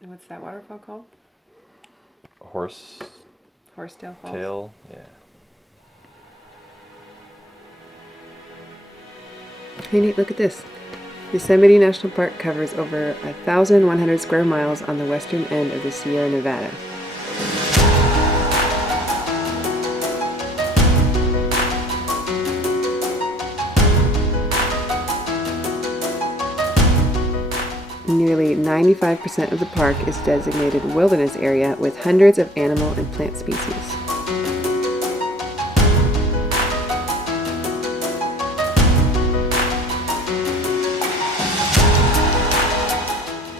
And what's that waterfall called? Horsetail, Horsetail Falls. yeah. Hey, Nate, look at this. Yosemite National Park covers over 1,100 square miles on the western end of the Sierra Nevada. Nearly 95% of the park is designated wilderness area with hundreds of animal and plant species.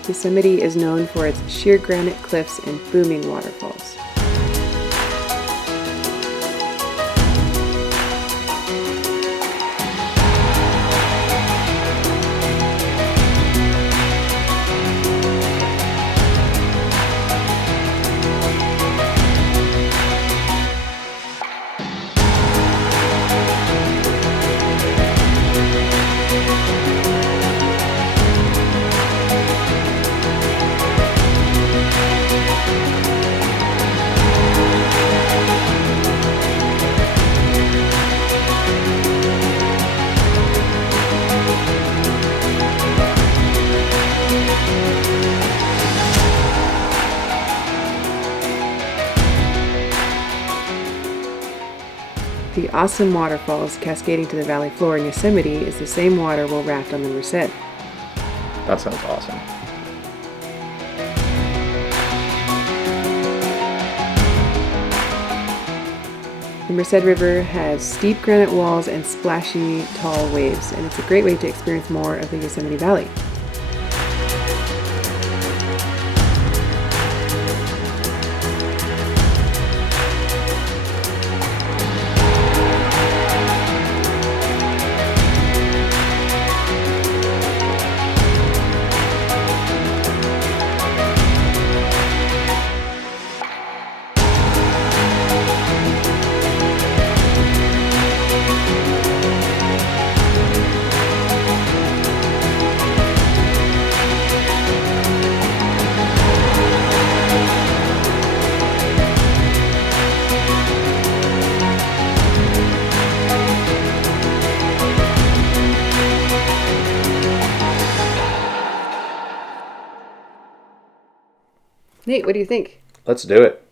Yosemite is known for its sheer granite cliffs and booming waterfalls. The awesome waterfalls cascading to the valley floor in Yosemite is the same water we'll raft on the Merced. That sounds awesome. The Merced River has steep granite walls and splashy, tall waves, and it's a great way to experience more of the Yosemite Valley. Nate, what do you think? Let's do it.